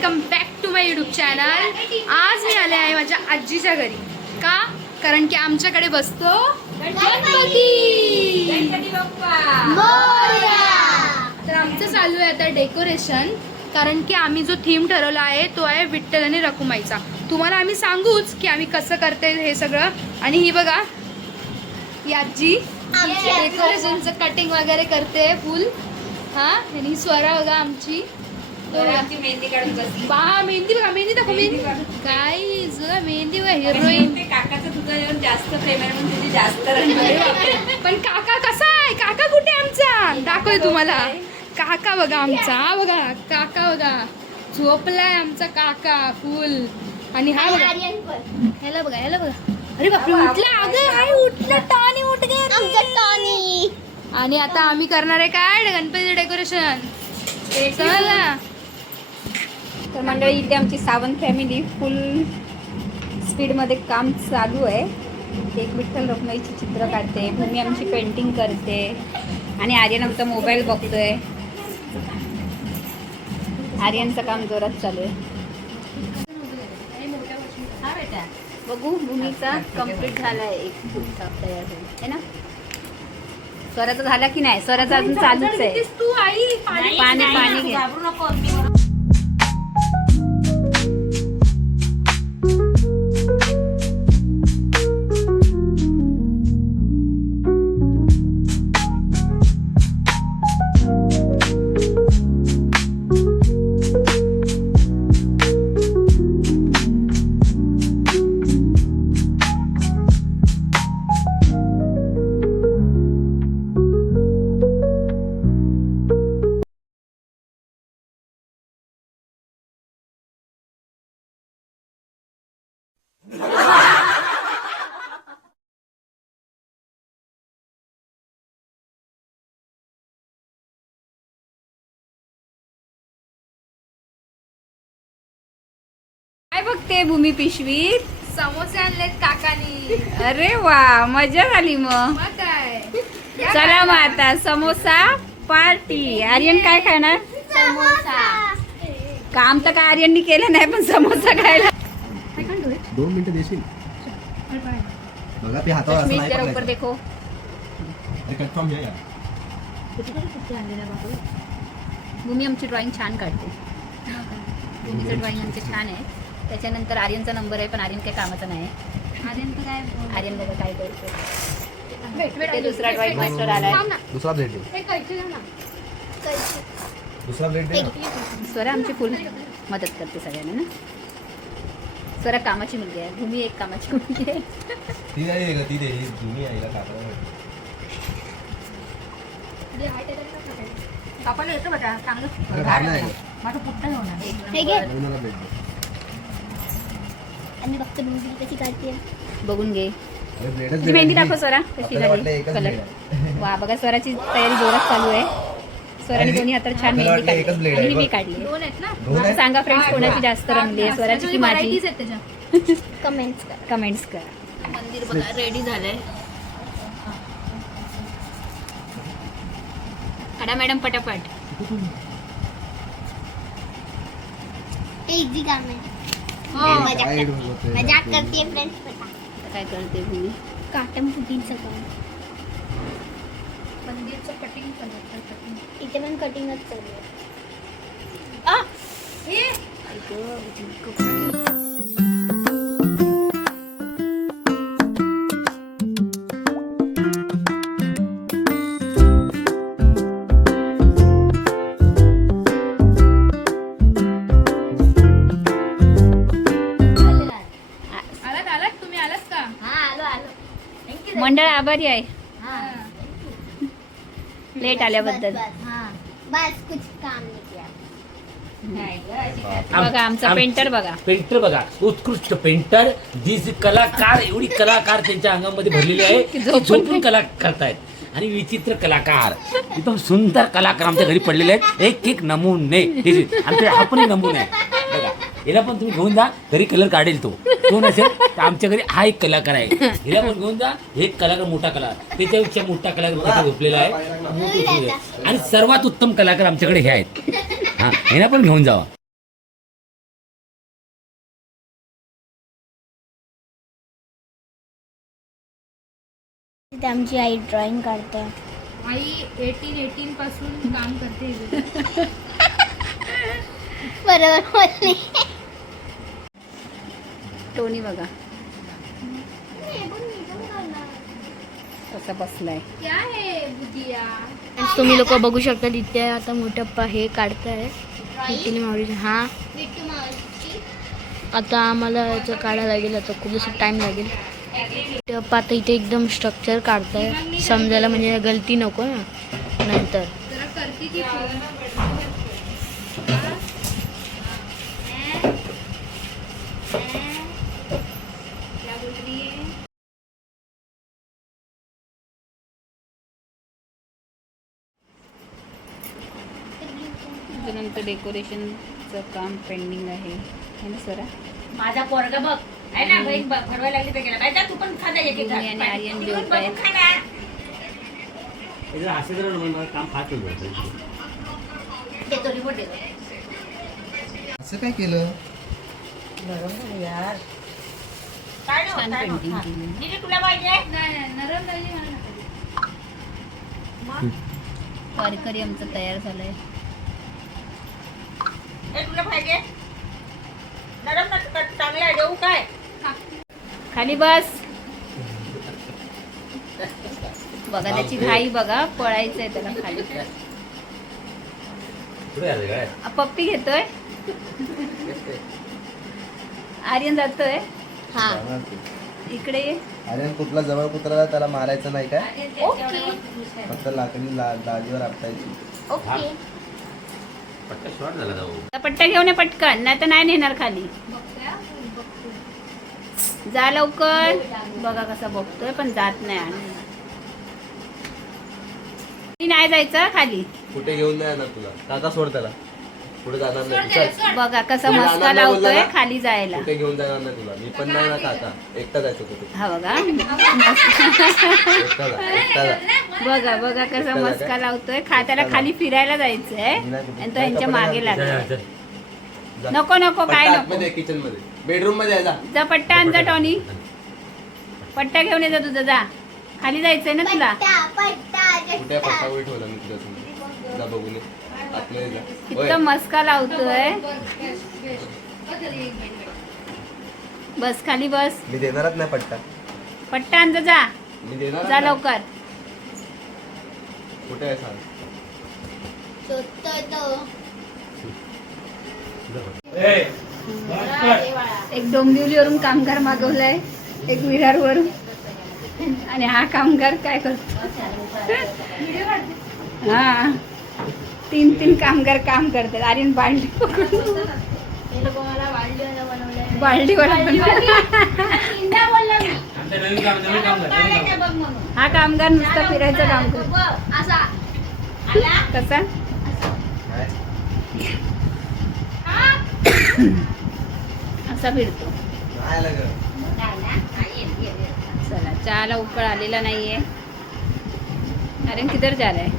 Welcome back to my YouTube channel. आज मी आले आहे माझ्या आजीच्या घरी. का? कारण की आमच्याकडे बसतो गणपती बाप्पा मोरया. तर आमचं चालू आहे आता डेकोरेशन, कारण की आम्ही जो थीम ठरवला आहे तो आहे विठ्ठल आणि रखुमाईचा. तुम्हाला आम्ही सांगूच की आम्ही कसं करते हे सगळं. आणि ही बघा ही आजी डेकोरेशनचं कटिंग वगैरे करते फुल. हा आणि स्वरा बघा आमची मेहंदी काढून बसली. मेहंदी बघा, मेहंदी दाखव. मेहंदी काय मेहंदी बघा. हिरोईन काकाचं तुझं येऊन जास्त प्रेम आहे म्हणून तुझी जास्त रंग. पण काका कसा आहे? काका कुठे आमचा? दाखवय तुम्हाला. काका बघा आमचा. हा बघा काका बघा, झोपलाय आमचा काका फुल. आणि हा बघा ह्याला बघा, ह्याला बघा. अरे बापरे उठला. अगं आई उठला. टॉनी उठ गया आमचा टॉनी. आणि आता आम्ही करणार आहे काय गणपतीचं डेकोरेशन. चला तर मंडळी इथे आमची सावंत फॅमिली फुल स्पीडमध्ये काम चालू आहे. एक विठ्ठल रखुमाईची चित्र काढते, भूमी आमची पेंटिंग करते आणि आर्यन आमचा मोबाईल बघतोय. आर्यनचं काम जोरात चालू आहे. हा बेटा बघू भूमीचा कम्प्लीट झाला आहे. एक फुलचा तयार आहे ना. स्वराचा झाला की नाही? स्वराचा अजून चालूच आहे. तू आई पाणी पाणी घे. काय बघते भूमी पिशवीत? समोसे आणलेत काकानी. अरे वा मजा झाली मग. काय चला मग आता समोसा पार्टी. आर्यन काय खाणार? समोसा. काम तर काय आर्यननी केलं नाही, पण समोसा खायला. 2 मिनिटं देशील बघा ते हातावर असं नाही ऊपर पकडायचं. देखो. अरे कन्फर्म घ्या यार. भूमी आमची ड्रॉइंग छान काढते. भूमीचं ड्रॉइंग आमचे छान आहे. त्याच्यानंतर आर्यनचा नंबर आहे, पण आर्यन काही कामाचा नाही. आर्यन बघा काय करतो. ते दुसरा ड्रॉइंग मास्टर आलाय. दुसरा ब्लेड दे. दुसरा ब्लेड दे. स्वरा आमची फुल मदत करते सगळ्यांना ना. स्वरा कामाची मुलगी आहे, भूमी एक कामाची मुलगी आहे. ती नाही का ती दे. ही जुनी आईला काका. कापायला येतं बघा चांगलं. माझं पुट्टा होणार. लग्नाला ब्लेड दे. आणि फक्त मेहंदी कशी काढते बघून घे. अरे ब्लेडच तुझी मेहंदी दाखव स्वरा कशी आपल्याला वाटलं झाली. एकच कलर blade आहे. वा बघा स्वराची तयारी जोरात चालू आहे. स्वराने दोन्ही हातावर छान आपल्याला मेहंदी वाटलं एकच काढली blade आणि आहे मी बघ. काढली. दोन आहेत ना. दोन आहेत? सांगा फ्रेंड्स कोणाची जास्त रंगली आहे, स्वराची की माझी? व्हरायटीज आहेत त्याच्या. कमेंट्स करा. कमेंट्स करा. मंदिर बघा रेडी झालंय. काढा मॅडम पटापट. इझी काम आहे. काय होतं? मजाक करते फ्रेंड्स. आता काय करते भूमी? काटम फुटींचं काम. मंदिरचं कटिंग करतात. इथे पण कटिंगच चालू आहे. आलात तुम्ही आलात का? मंडळ आभारी आहे हाँ. लेट आल्याबद्दल. बस कुछ काम नहीं किया. बघा आमचा पेंटर बघा. पेंटर बघा, उत्कृष्ट पेंटर. जी कलाकार, एवढी कलाकार त्यांच्या अंगामध्ये भरलेली आहे की झोपून कला करतायत. आणि विचित्र कलाकार, एकदम सुंदर कलाकार आमच्या घरी पडलेले आहेत. एक एक नमुने. आमचे हा पण नमुने आहे बघा. हिला पण तुम्ही घेऊन जा, घरी कलर काढेल तो. तो नसेल तर आमच्या घरी हा एक कलाकार आहे. हिला पण घेऊन जा. एक कलाकार मोठा कलाकार, त्याच्यापेक्षा मोठा कलाकार झोपलेला आहे. आणि सर्वात उत्तम कलाकार आमच्याकडे हे आहेत. हा, हिला पण घेऊन जावा. इथे आमची आई ड्रॉइंग काढते. आई 18 पासून काम करते. बरोबर बोलली. टोनी बघा कसा बसलाय. क्या है बुदिया? तुम्ही लोक बघू शकता तिथे आता मोठा पप्पा हे काढताय. नितीन मावळी हा. आता आम्हाला याचं काढायला लागेल. आता खूप असं टाइम लागेल. पप्पा आता इथे एकदम स्ट्रक्चर काढताय समजायला म्हणजे गलती नको ना नंतर. जरा करती की फोन. क्या बोल रही है? नंतर डेकोरेशनचं काम पेंडिंग आहे है ना सरा. माझा पोरगा बघ आहे ना बहीण भरवायला लागली तर गेला बाई तू पण खा एक भूमी आणि आर्यन जेवतायत. असं जर मला काम फास्ट होऊन जातं. देतो रिमोट देतो. असं काय केलं? यार काय नाही छान होत, काय नाही पेंटिंग होत. केली. दीदी तुला पाहिजे नाही नाही नरम पाहिजे मला नका. वारकरी आमचं तयार झालंय. हे तुला पाहिजे नरम ना चांगला आहे देऊ काय खाली बस. बघा त्याची घाई बघा पळायचंय त्याला खाली. पुढे आलं काय? पप्पी घेतोय. आर्यन जातोय हा इकडे ये. आर्यन कुठला जवळ कुत्रा त्याला मारायचं नाही काय? ओके फक्त लाकडी दाढीवर आपटायची. ओके. पट्टा शॉर्ट झाला जाऊ. पट्टा घेऊन ये पटकन नाही तर नाही नेणार खाली. जा लवकर. बघा कसा बघतोय पण जात नाही. आणि नाही जायचं खाली. कुठे घेऊन नाही येणार तुला. काका सोड त्याला. पुढे जाणार नाही. चल. बघा कसा तुम्ही मस्का जाणार नाही बोलला लावतोय ना? खाली जायला. कुठे घेऊन जाणार नाही तुला. मी पण नाही ना काका. एकटा जायचं कुठे. हा बघा एकटा जा. एकटा जा. बघा बघा कसा मस्का लावतोय. त्याला खाली फिरायला जायचंय आणि तो यांच्या मागे लागला. जा. नको नको काय पट्टा नको. आतमध्ये किचन मध्ये. बेडरूम मध्ये आहे, जा. जा पट्टा आण जा टॉनी. पट्टा घेऊन ये जा तुझा. जा खाली जायचंय ना तुला. कुठे पट्टा उलट ठेवला मी तुझ्यासमोर. जा बघून ये. आतमध्ये जा. होय. इतका मस्का लावतोय. बस खाली बस. मी देणारच नाही पट्टा. पट्टा आण जा. जा मी देणार जा लवकर. कुठे आहे सांग. एक डोंबिवलीवरून कामगार मागवलाय. एक विरारवरून. आणि हा कामगार काय करतो. हा 3 कामगार काम करतात. आर्यन बाल्टी पकडून बाल्टीवाला हा कामगार नुसता फिरायचं काम करतो. कसा असा फिरतो. नाही लागत. चला चहाला उकळ आलेला नाहीये. आर्यन किधर जा रहा है.